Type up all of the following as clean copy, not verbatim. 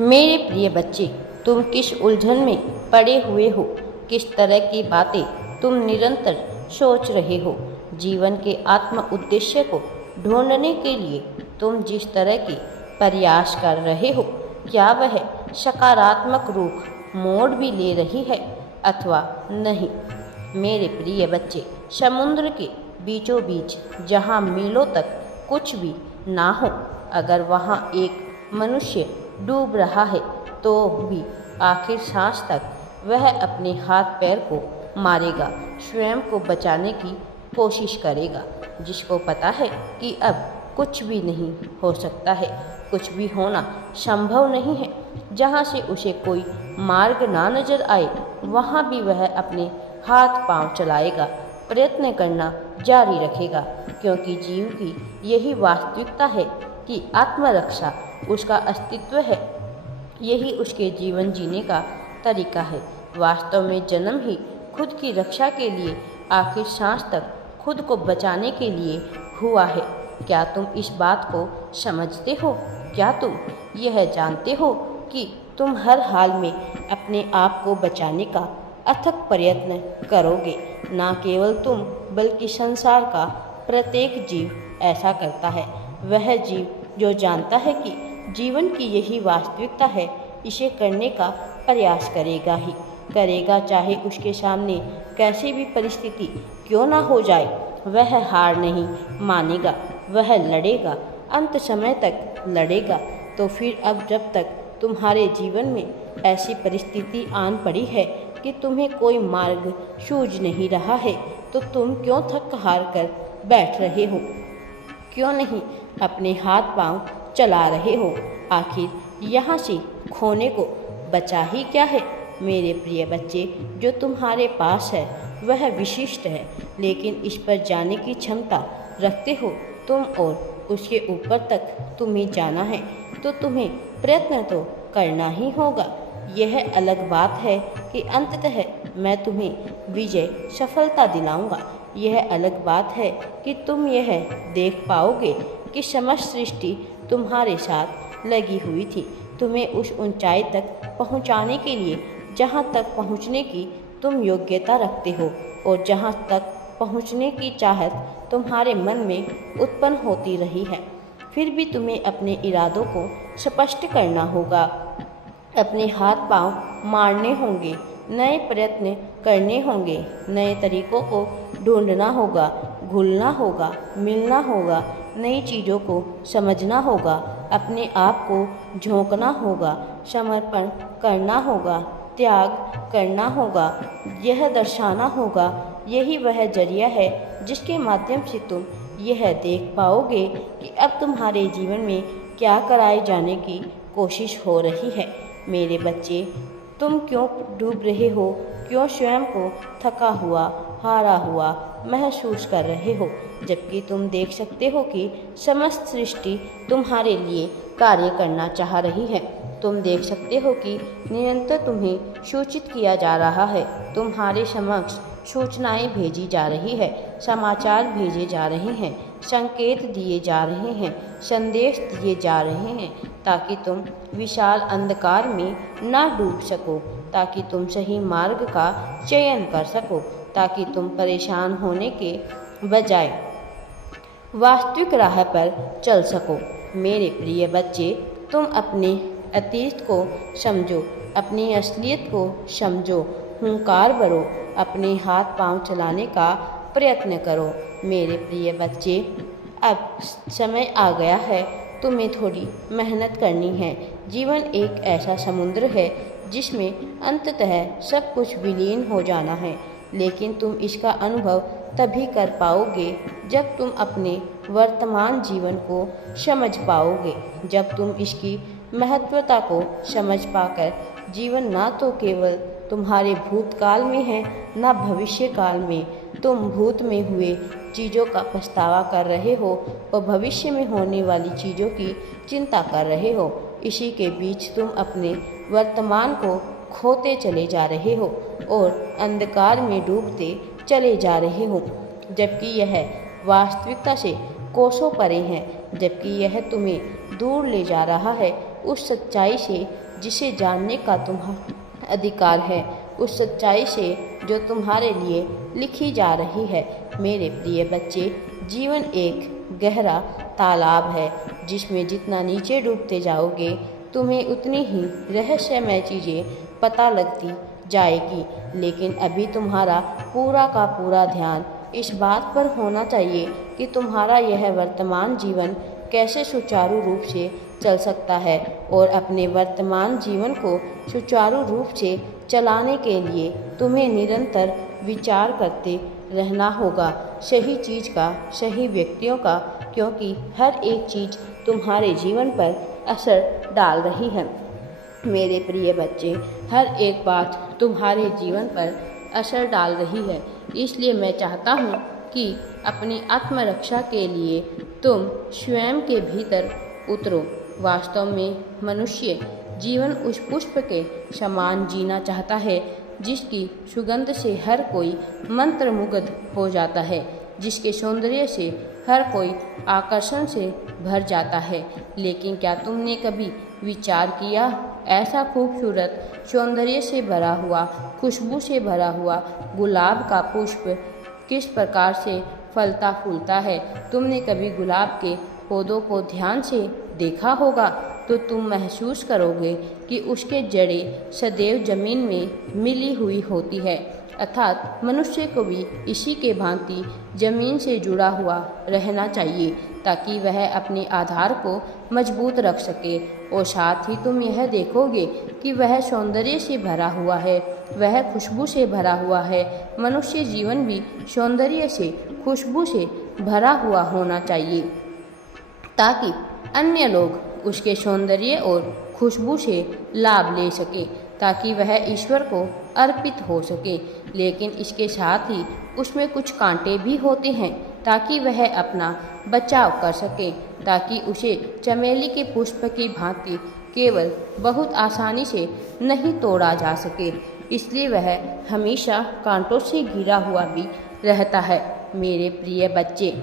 मेरे प्रिय बच्चे, तुम किस उलझन में पड़े हुए हो? किस तरह की बातें तुम निरंतर सोच रहे हो? जीवन के आत्म उद्देश्य को ढूंढने के लिए तुम जिस तरह के प्रयास कर रहे हो, क्या वह सकारात्मक रूप मोड़ भी ले रही है अथवा नहीं? मेरे प्रिय बच्चे, समुद्र के बीचों बीच जहाँ मीलों तक कुछ भी ना हो, अगर वहाँ एक मनुष्य डूब रहा है तो भी आखिर सांस तक वह अपने हाथ पैर को मारेगा, स्वयं को बचाने की कोशिश करेगा, जिसको पता है कि अब कुछ भी नहीं हो सकता है, कुछ भी होना संभव नहीं है। जहाँ से उसे कोई मार्ग ना नजर आए, वहाँ भी वह अपने हाथ पांव चलाएगा, प्रयत्न करना जारी रखेगा, क्योंकि जीव की यही वास्तविकता है कि आत्मरक्षा उसका अस्तित्व है, यही उसके जीवन जीने का तरीका है। वास्तव में जन्म ही खुद की रक्षा के लिए, आखिर सांस तक खुद को बचाने के लिए हुआ है। क्या तुम इस बात को समझते हो? क्या तुम यह जानते हो कि तुम हर हाल में अपने आप को बचाने का अथक प्रयत्न करोगे? ना केवल तुम, बल्कि संसार का प्रत्येक जीव ऐसा करता है। वह जीव जो जानता है कि जीवन की यही वास्तविकता है, इसे करने का प्रयास करेगा ही करेगा, चाहे उसके सामने कैसी भी परिस्थिति क्यों ना हो जाए। वह हार नहीं मानेगा, वह लड़ेगा, अंत समय तक लड़ेगा। तो फिर अब जब तक तुम्हारे जीवन में ऐसी परिस्थिति आन पड़ी है कि तुम्हें कोई मार्ग सूझ नहीं रहा है, तो तुम क्यों थक हार कर बैठ रहे हो? क्यों नहीं अपने हाथ पांव चला रहे हो? आखिर यहाँ से खोने को बचा ही क्या है? मेरे प्रिय बच्चे, जो तुम्हारे पास है वह विशिष्ट है, लेकिन इस पर जाने की क्षमता रखते हो तुम, और उसके ऊपर तक तुम्हें जाना है तो तुम्हें प्रयत्न तो करना ही होगा। यह अलग बात है कि अंततः मैं तुम्हें विजय सफलता दिलाऊंगा। यह अलग बात है कि तुम यह देख पाओगे कि समस्त सृष्टि तुम्हारे साथ लगी हुई थी, तुम्हें उस ऊंचाई तक पहुंचाने के लिए जहां तक पहुंचने की तुम योग्यता रखते हो, और जहां तक पहुंचने की चाहत तुम्हारे मन में उत्पन्न होती रही है। फिर भी तुम्हें अपने इरादों को स्पष्ट करना होगा, अपने हाथ पांव मारने होंगे, नए प्रयत्न करने होंगे, नए तरीकों को ढूंढना होगा, घुलना होगा, मिलना होगा, नई चीज़ों को समझना होगा, अपने आप को झोंकना होगा, समर्पण करना होगा, त्याग करना होगा। यह दर्शाना होगा, यही वह जरिया है जिसके माध्यम से तुम यह देख पाओगे कि अब तुम्हारे जीवन में क्या कराए जाने की कोशिश हो रही है। मेरे बच्चे, तुम क्यों डूब रहे हो? क्यों स्वयं को थका हुआ, हारा हुआ महसूस कर रहे हो, जबकि तुम देख सकते हो कि समस्त सृष्टि तुम्हारे लिए कार्य करना चाह रही है। तुम देख सकते हो कि निरंतर तुम्हें सूचित किया जा रहा है, तुम्हारे समक्ष सूचनाएं भेजी जा रही है, समाचार भेजे जा रहे हैं, संकेत दिए जा रहे हैं, संदेश दिए जा रहे हैं, ताकि तुम विशाल अंधकार में ना डूब सको, ताकि तुम सही मार्ग का चयन कर सको, ताकि तुम परेशान होने के बजाय वास्तविक राह पर चल सको। मेरे प्रिय बच्चे, तुम अपने अतीत को समझो, अपनी असलियत को समझो, हुंकार भरो, अपने हाथ पांव चलाने का प्रयत्न करो। मेरे प्रिय बच्चे, अब समय आ गया है, तुम्हें थोड़ी मेहनत करनी है। जीवन एक ऐसा समुद्र है जिसमें अंततः सब कुछ विलीन हो जाना है, लेकिन तुम इसका अनुभव तभी कर पाओगे जब तुम अपने वर्तमान जीवन को समझ पाओगे, जब तुम इसकी महत्वता को समझ पाकर जीवन ना तो केवल तुम्हारे भूतकाल में है, ना भविष्य काल में। तुम भूत में हुए चीज़ों का पछतावा कर रहे हो और भविष्य में होने वाली चीज़ों की चिंता कर रहे हो। इसी के बीच तुम अपने वर्तमान को खोते चले जा रहे हो और अंधकार में डूबते चले जा रहे हो, जबकि यह वास्तविकता से कोसों परे है, जबकि यह तुम्हें दूर ले जा रहा है, उस सच्चाई से जिसे जानने का तुम्हारा अधिकार है, उस सच्चाई से जो तुम्हारे लिए लिखी जा रही है। मेरे प्रिय बच्चे, जीवन एक गहरा तालाब है जिसमें जितना नीचे डूबते जाओगे तुम्हें उतनी ही रहस्यमय चीज़ें पता लगती जाएगी। लेकिन अभी तुम्हारा पूरा का पूरा ध्यान इस बात पर होना चाहिए कि तुम्हारा यह वर्तमान जीवन कैसे सुचारू रूप से चल सकता है, और अपने वर्तमान जीवन को सुचारू रूप से चलाने के लिए तुम्हें निरंतर विचार करते रहना होगा, सही चीज़ का, सही व्यक्तियों का, क्योंकि हर एक चीज़ तुम्हारे जीवन पर असर डाल रही है। मेरे प्रिय बच्चे, हर एक बात तुम्हारे जीवन पर असर डाल रही है। इसलिए मैं चाहता हूँ कि अपनी आत्मरक्षा के लिए तुम स्वयं के भीतर उतरो। वास्तव में मनुष्य जीवन उस पुष्प के समान जीना चाहता है जिसकी सुगंध से हर कोई मंत्रमुग्ध हो जाता है, जिसके सौंदर्य से हर कोई आकर्षण से भर जाता है। लेकिन क्या तुमने कभी विचार किया, ऐसा खूबसूरत सौंदर्य से भरा हुआ, खुशबू से भरा हुआ गुलाब का पुष्प किस प्रकार से फलता फूलता है? तुमने कभी गुलाब के पौधों को ध्यान से देखा होगा तो तुम महसूस करोगे कि उसके जड़ें सदैव जमीन में मिली हुई होती है। अर्थात मनुष्य को भी इसी के भांति जमीन से जुड़ा हुआ रहना चाहिए ताकि वह अपने आधार को मजबूत रख सके। और साथ ही तुम यह देखोगे कि वह सौंदर्य से भरा हुआ है, वह खुशबू से भरा हुआ है। मनुष्य जीवन भी सौंदर्य से, खुशबू से भरा हुआ होना चाहिए ताकि अन्य लोग उसके सौंदर्य और खुशबू से लाभ ले सके, ताकि वह ईश्वर को अर्पित हो सके। लेकिन इसके साथ ही उसमें कुछ कांटे भी होते हैं ताकि वह अपना बचाव कर सके, ताकि उसे चमेली के पुष्प की भांति केवल बहुत आसानी से नहीं तोड़ा जा सके। इसलिए वह हमेशा कांटों से घिरा हुआ भी रहता है। मेरे प्रिय बच्चे,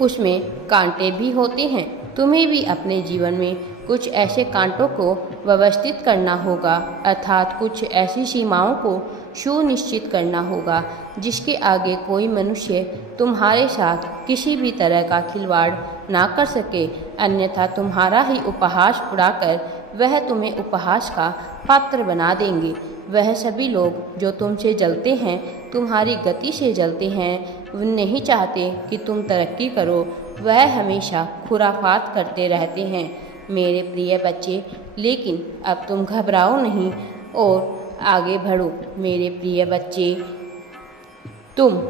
उसमें कांटे भी होते हैं। तुम्हें भी अपने जीवन में कुछ ऐसे कांटों को व्यवस्थित करना होगा, अर्थात कुछ ऐसी सीमाओं को सुनिश्चित करना होगा जिसके आगे कोई मनुष्य तुम्हारे साथ किसी भी तरह का खिलवाड़ ना कर सके, अन्यथा तुम्हारा ही उपहास उड़ाकर वह तुम्हें उपहास का पात्र बना देंगे। वह सभी लोग जो तुमसे जलते हैं, तुम्हारी गति से जलते हैं, वो नहीं चाहते कि तुम तरक्की करो, वह हमेशा खुराफात करते रहते हैं। मेरे प्रिय बच्चे, लेकिन अब तुम घबराओ नहीं और आगे बढ़ो। मेरे प्रिय बच्चे, तुम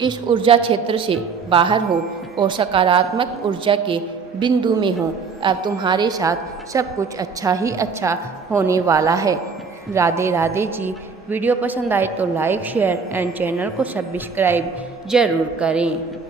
इस ऊर्जा क्षेत्र से बाहर हो और सकारात्मक ऊर्जा के बिंदु में हो। अब तुम्हारे साथ सब कुछ अच्छा ही अच्छा होने वाला है। राधे राधे जी। वीडियो पसंद आए तो लाइक, शेयर एंड चैनल को सब्सक्राइब जरूर करें।